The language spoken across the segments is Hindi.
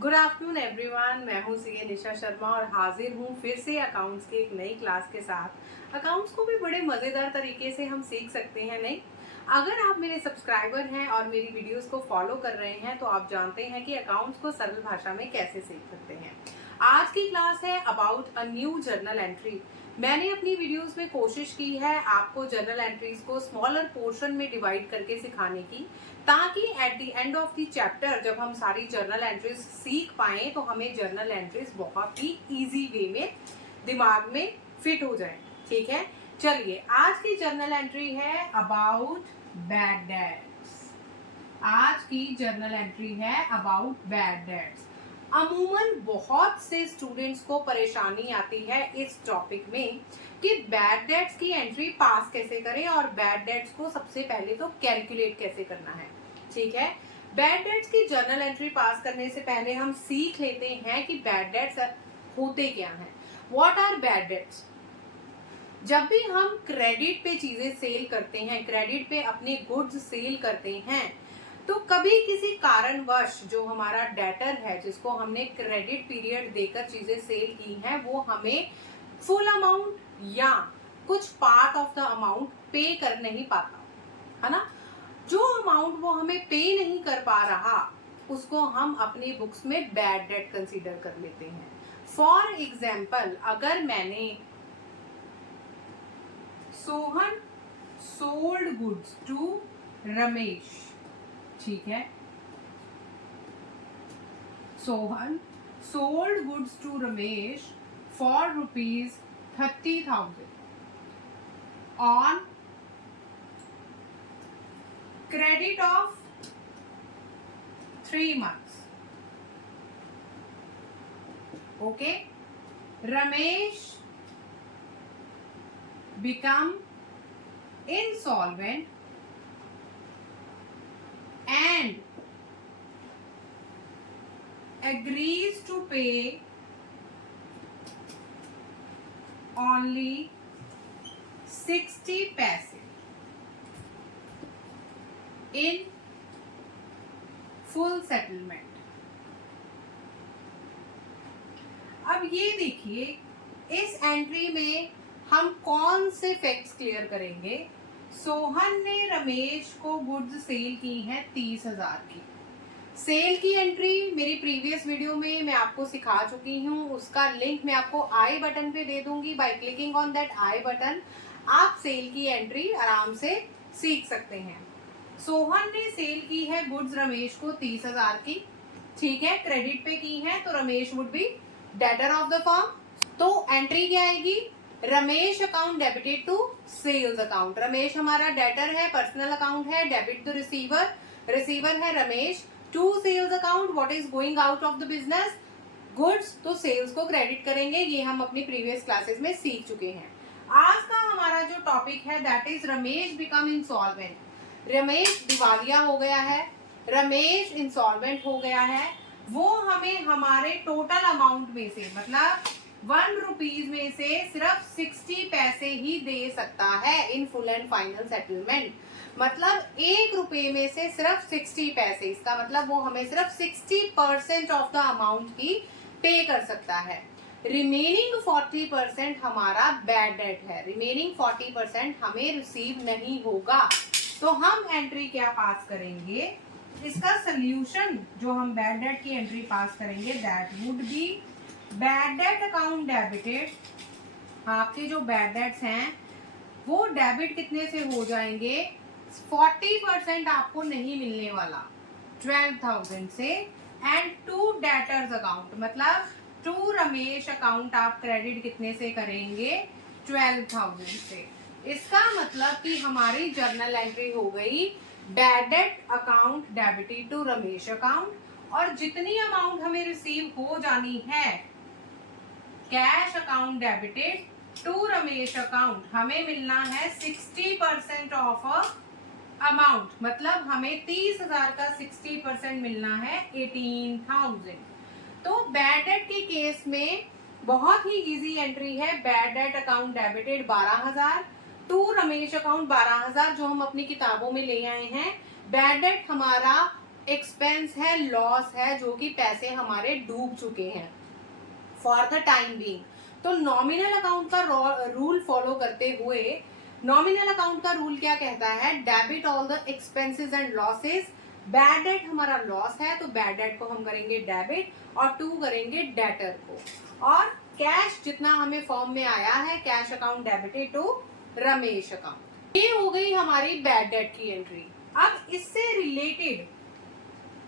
गुड आफ्टरनून एवरीवन, मैं हूँ सीए निशा शर्मा और हाजिर हूँ फिर से अकाउंट्स की एक नई क्लास के साथ। अकाउंट्स को भी बड़े मज़ेदार तरीके से हम सीख सकते हैं, नहीं? अगर आप मेरे सब्सक्राइबर हैं और मेरी वीडियोस को फॉलो कर रहे हैं तो आप जानते हैं कि अकाउंट्स को सरल भाषा में कैसे सीख सकते हैं। आज की क्लास है about a new journal entry. मैंने अपनी वीडियोस में कोशिश की है आपको जर्नल एंट्रीज को स्मॉलर पोर्शन में डिवाइड करके सिखाने की, ताकि at the end of the chapter जब हम सारी जर्नल एंट्रीज सीख पाएं तो हमें जर्नल एंट्रीज बहुत ही इजी वे में दिमाग में फिट हो जाए। ठीक है, चलिए आज की जर्नल एंट्री है अबाउट बैड डेट्स। आज की जर्नल एंट्री है अबाउट बैड डेट्स। अमूमन बहुत से स्टूडेंट्स को परेशानी आती है इस टॉपिक में कि बैड डेट्स की एंट्री पास कैसे करें और बैड डेट्स को सबसे पहले तो कैलकुलेट कैसे करना है। ठीक है, बैड डेट्स की जर्नल एंट्री पास करने से पहले हम सीख लेते हैं कि बैड डेट्स होते क्या हैं। What are bad debts? जब भी हम क्रेडिट पे चीजें सेल करते हैं, क्रेडिट पे अपने गुड्स सेल करते हैं, तो कभी किसी कारणवश जो हमारा डेटर है जिसको हमने क्रेडिट पीरियड देकर चीजें सेल की हैं, वो हमें फुल अमाउंट या कुछ पार्ट ऑफ द अमाउंट पे कर नहीं पाता, है ना? जो अमाउंट वो हमें पे नहीं कर पा रहा उसको हम अपनी बुक्स में बैड डेट कंसीडर कर लेते हैं। फॉर एग्जाम्पल, अगर मैंने Sohan sold goods to Ramesh, ठीक है, Sohan sold goods to Ramesh for ₹30,000 on credit of 3 months. Okay, Ramesh become insolvent and agrees to pay only 60 paise in full settlement. अब ये देखिए, इस एंट्री में हम कौन से फैक्ट्स क्लियर करेंगे। सोहन ने रमेश को गुड्स सेल की हैं 30,000 की। सेल की एंट्री मेरी प्रीवियस वीडियो में मैं आपको सिखा चुकी हूँ, उसका लिंक मैं आपको आई बटन पे दे दूंगी। By clicking on that I button आप सेल की एंट्री आराम से सीख सकते हैं। सोहन ने सेल की है गुड्स रमेश को 30,000 की, ठीक है, क्रेडिट पे की है, तो Ramesh would be debtor of the firm. तो एंट्री क्या आएगी? Ramesh account debited to sales account. Ramesh हमारा डेटर है, पर्सनल अकाउंट है, डेबिट टू रिसीवर, रिसीवर है Ramesh, to sales account what is going out of the business goods, तो सेल्स को क्रेडिट करेंगे। ये हम अपनी प्रीवियस क्लासेस में सीख चुके हैं। आज का हमारा जो टॉपिक है that is Ramesh become insolvent. Ramesh दिवालिया हो गया है, रमेश इंसॉल्वेंट हो गया है। वो हमें हमारे टोटल अमाउंट में से, मतलब ₹1 में से सिर्फ 60 पैसे ही दे सकता है in full and final settlement. मतलब ₹1 में से सिर्फ 60 पैसे, इसका मतलब वो हमें सिर्फ 60% ऑफ द अमाउंट की पे कर सकता है। रिमेनिंग 40% हमारा बैड डेट है, रिमेनिंग 40% हमें रिसीव नहीं होगा। तो हम एंट्री क्या पास करेंगे, इसका सोल्यूशन जो हम बैड डेट की एंट्री पास करेंगे that would be bad debt account debited. आपके जो बैड डेट्स हैं वो डेबिट कितने से हो जाएंगे? 40% आपको नहीं मिलने वाला 12,000 से, एंड टू डेटर्स अकाउंट, मतलब टू रमेश अकाउंट आप क्रेडिट कितने से करेंगे? 12,000 से। इसका मतलब कि हमारी जर्नल एंट्री हो गई bad debt account debited to Ramesh account, और जितनी अमाउंट हमें रिसीव हो जानी है cash account debited to Ramesh account, हमें मिलना है 60% ऑफ अमाउंट, मतलब हमें 30,000 का 60% मिलना है 18,000। तो बैड डेट के केस में बहुत ही इजी एंट्री है। Bad debt account debited 12,000 to Ramesh account 12,000 जो हम अपनी किताबों में ले आए हैं। बैड डेट हमारा एक्सपेंस है, लॉस है, जो कि पैसे हमारे डूब चुके हैं फॉर द टाइम बीइंग। तो नॉमिनल अकाउंट का रूल फॉलो करते हुए, नॉमिनल अकाउंट का रूल क्या कहता है, debit all the expenses and losses. Bad debt हमारा लॉस है तो बैड डेट को हम करेंगे डेबिट और टू करेंगे डेटर को, और कैश जितना हमें फॉर्म में आया है cash account debited to Ramesh account. ये हो गई हमारी बैड डेट की एंट्री। अब इससे रिलेटेड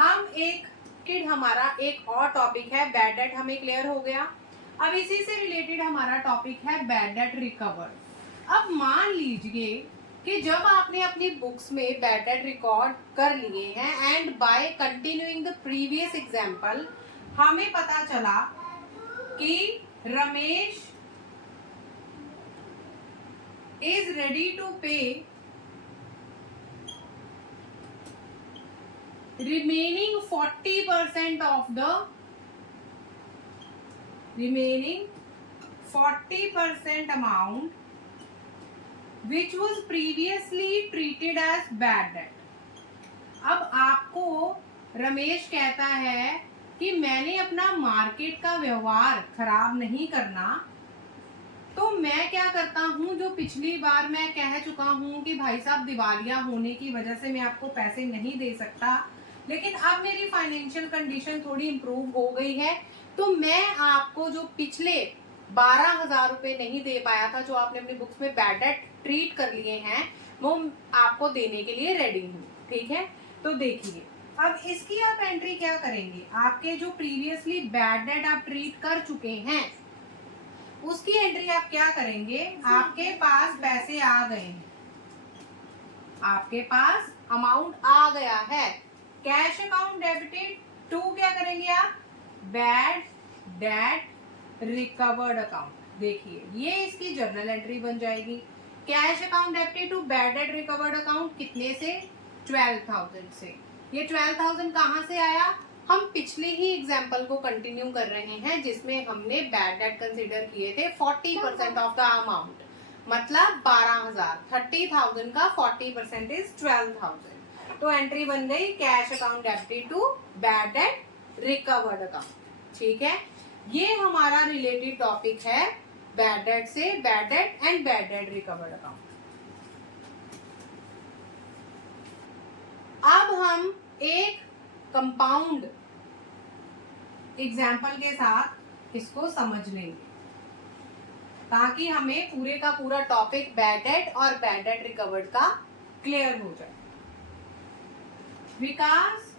हम हमारा एक और टॉपिक है बैड डेट, हमें क्लियर हो गया। अब इसी से रिलेटेड हमारा टॉपिक है बैड डेट रिकवर। अब मान लीजिए कि जब आपने अपनी बुक्स में बैड डेट रिकॉर्ड कर लिए हैं and by continuing the previous example हमें पता चला कि Ramesh is ready to pay remaining 40% of the remaining 40% amount which was previously treated as bad debt। अब आपको रमेश कहता है कि मैंने अपना मार्केट का व्यवहार खराब नहीं करना, तो मैं क्या करता हूं, जो पिछली बार मैं कह चुका हूं कि भाई साहब दिवालिया होने की वजह से मैं आपको पैसे नहीं दे सकता, लेकिन अब मेरी फाइनेंशियल कंडीशन थोड़ी इम्प्रूव हो गई है, तो मैं आपको जो पिछले 12,000 रुपए नहीं दे पाया था, जो आपने अपनी बुक्स में बैड डेट ट्रीट कर लिए हैं, वो आपको देने के लिए रेडी हूँ। ठीक है, तो देखिए अब इसकी आप एंट्री क्या करेंगे, आपके जो प्रीवियसली बैड डेट आप ट्रीट कर चुके हैं उसकी एंट्री आप क्या करेंगे, आपके पास पैसे आ गए हैं, आपके पास अमाउंट आ गया है, कैश अकाउंट डेबिटेड टू क्या करेंगे आप, बैड डेट रिकवर्ड अकाउंट। देखिए ये इसकी जर्नल एंट्री बन जाएगी। Cash account debited to bad debt recovered account कितने से, 12,000 से। ये 12,000 कहाँ से आया, हम पिछले ही एग्जाम्पल को कंटिन्यू कर रहे हैं जिसमें हमने बैड डेट कंसीडर किए थे 40% ऑफ द अमाउंट, मतलब 12,000, 30,000 का 40% इज 12,000। तो एंट्री बन गई cash account debited to bad debt recovered account. ठीक है, ये हमारा रिलेटेड टॉपिक है बैड डेट से, bad debt and bad debt recovered account. अब हम एक कंपाउंड एग्जाम्पल के साथ इसको समझ लेंगे ताकि हमें पूरे का पूरा टॉपिक बैड डेट और बैड डेट रिकवर्ड का क्लियर हो जाए। विकास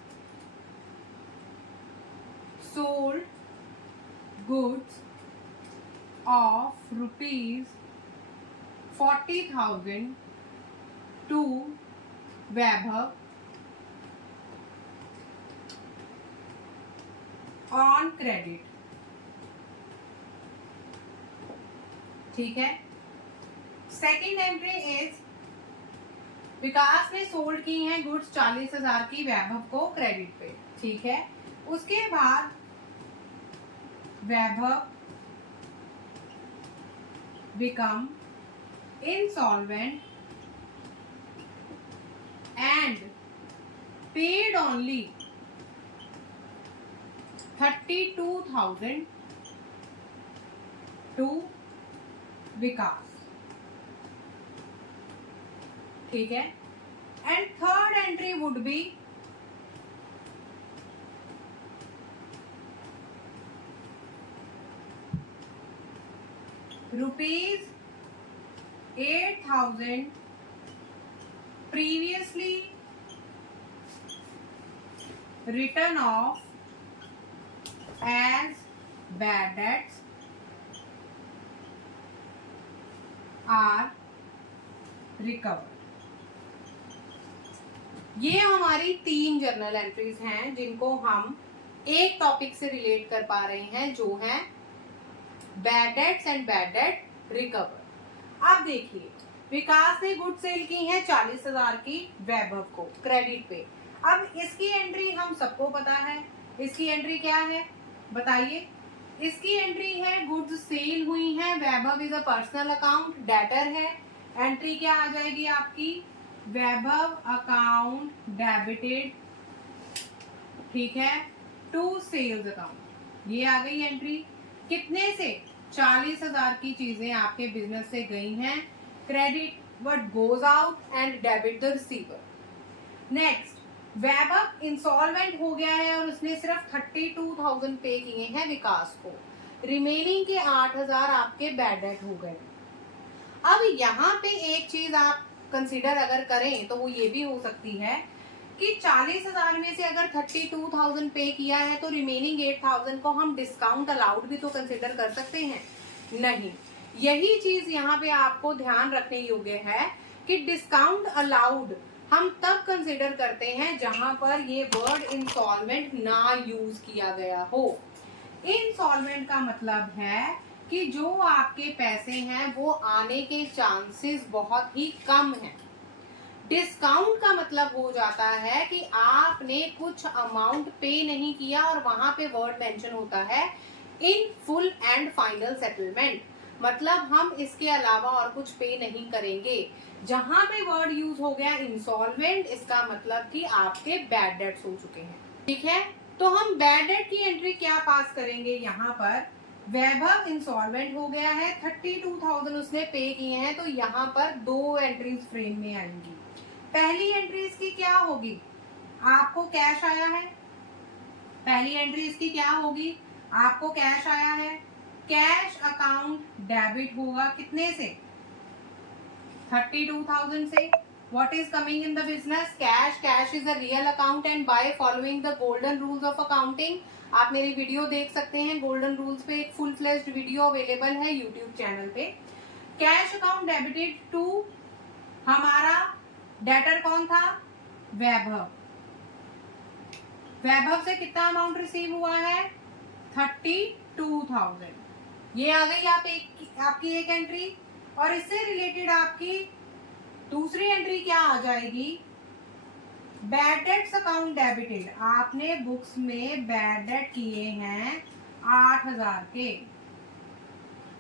sold goods of ₹40,000 to Vaibhav on credit। ठीक है, सेकेंड एंट्री इज विकास ने सोल्ड की हैं गुड्स 40,000 की वैभव को क्रेडिट पे। ठीक है, उसके बाद Vaibhav become insolvent and paid only 32,000 to Vikas. ठीक है, and third entry would be ₹8,000 previously written off as bad debts are recovered। ये हमारी 3 जर्नल एंट्रीज हैं जिनको हम एक टॉपिक से रिलेट कर पा रहे हैं, जो है bad debts and bad debt recover. अब देखिए विकास ने गुड सेल की है 40,000 की वैभव को क्रेडिट पे। अब इसकी एंट्री हम सबको पता है, इसकी एंट्री क्या है बताइए। इसकी एंट्री है गुड्स सेल हुई है, Vaibhav is a personal account, debtor है। एंट्री क्या आ जाएगी आपकी, वैभव अकाउंट डेबिटेड ठीक है, टू सेल्स अकाउंट। ये आ गई एंट्री कितने से, 40,000 की चीजें आपके बिजनेस से गई हैं। Credit what goes out and debit the receiver. Next, Vaibhav insolvent हो गया है और उसने सिर्फ 32,000 पे किए हैं विकास को। रिमेनिंग के 8,000 आपके बैड डेट हो गए। अब यहाँ पे एक चीज आप कंसीडर अगर करें तो वो ये भी हो सकती है कि 40,000 में से अगर 32,000 पे किया है तो रिमेनिंग 8,000 को हम डिस्काउंट अलाउड भी तो कंसीडर कर सकते हैं। नहीं, यही चीज यहाँ पे आपको ध्यान रखने योग्य है कि डिस्काउंट अलाउड हम तब कंसीडर करते हैं जहां पर ये वर्ड इंस्टॉलमेंट ना यूज किया गया हो। इंस्टॉलमेंट का मतलब है कि जो आपके पैसे हैं वो आने के चांसेस बहुत ही कम हैं। डिस्काउंट का मतलब हो जाता है कि आपने कुछ अमाउंट पे नहीं किया और वहां पे वर्ड मेंशन होता है in full and final settlement, मतलब हम इसके अलावा और कुछ पे नहीं करेंगे। जहां पे वर्ड यूज हो गया इंसॉल्वेंट, इसका मतलब कि आपके बैड डेट्स हो चुके हैं। ठीक है, तो हम बैड डेट की एंट्री क्या पास करेंगे, यहाँ पर वैभव इंसॉल्वेंट हो गया है, 32,000 उसने पे किए हैं, तो यहाँ पर दो एंट्रीज फ्रेम में आएंगी। पहली एंट्री इसकी क्या होगी, आपको कैश आया है, पहली एंट्री इसकी क्या होगी, आपको कैश आया है, कैश अकाउंट डेबिट होगा कितने से, 32,000 से। What is coming in the business? Cash. Cash is a real account and by following the golden rules of accounting, आप मेरी वीडियो देख सकते हैं, गोल्डन रूल्स पे एक फुल फ्लेज्ड वीडियो अवेलेबल है यूट्यूब चैनल पे। कैश अकाउंट डेबिटेड टू, हमारा डेटर कौन था, वैभव। वैभव से कितना अमाउंट रिसीव हुआ है, 32,000। ये आ गई आपकी एक एंट्री। और इससे रिलेटेड आपकी दूसरी एंट्री क्या आ जाएगी, बैड डेट्स अकाउंट डेबिटेड। आपने बुक्स में बैड डेट किए हैं 8,000 के,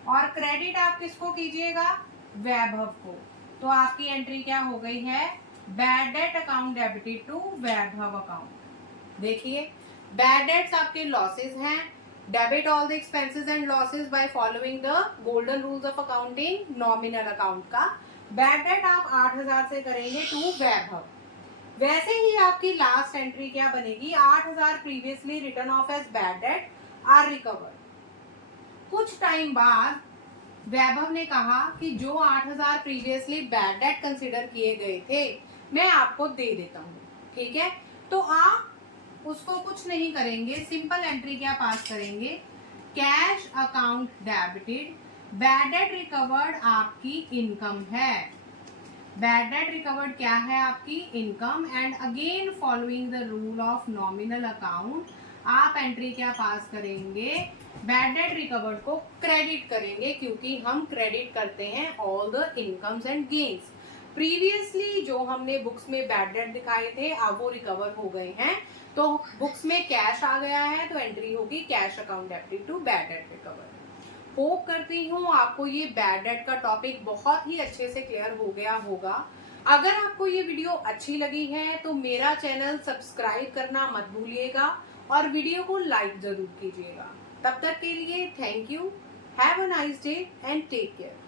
और क्रेडिट आप किसको कीजिएगा, वैभव को। तो आपकी एंट्री क्या हो गई है, bad debt account debited to Vaibhav account. देखिए, बैड डेट्स आपके लॉसेस हैं, debit all the expenses and losses by following the golden rules of accounting nominal account का। बैड डेट आप 8,000 से करेंगे टू वैभव। वैसे ही आपकी लास्ट एंट्री क्या बनेगी, 8,000 previously written off as bad debt are recovered. कुछ टाइम बाद वैभव ने कहा कि जो 8,000 प्रीवियसली बैड डेट कंसिडर किए गए थे मैं आपको दे देता हूँ। ठीक है, तो आप उसको कुछ नहीं करेंगे, सिंपल एंट्री क्या पास करेंगे, cash account debited, bad debt recovered आपकी इनकम है। बैड डेट रिकवर्ड क्या है, आपकी income. And again following the rule of nominal account आप एंट्री क्या पास करेंगे, बैड डेट रिकवर्ड को क्रेडिट करेंगे, क्योंकि हम क्रेडिट करते हैं all the incomes and gains. Previously जो हमने बुक्स में बैड डेट दिखाए थे अब वो रिकवर हो गए हैं, तो बुक्स में कैश आ गया है, तो एंट्री होगी cash account debited to bad debt recover. Hope करती हूँ आपको ये बैड डेट का टॉपिक बहुत ही अच्छे से क्लियर हो गया होगा। अगर आपको ये वीडियो अच्छी लगी है तो मेरा चैनल सब्सक्राइब करना मत भूलिएगा और वीडियो को लाइक जरूर कीजिएगा। तब तक के लिए thank you, have a nice day and take care.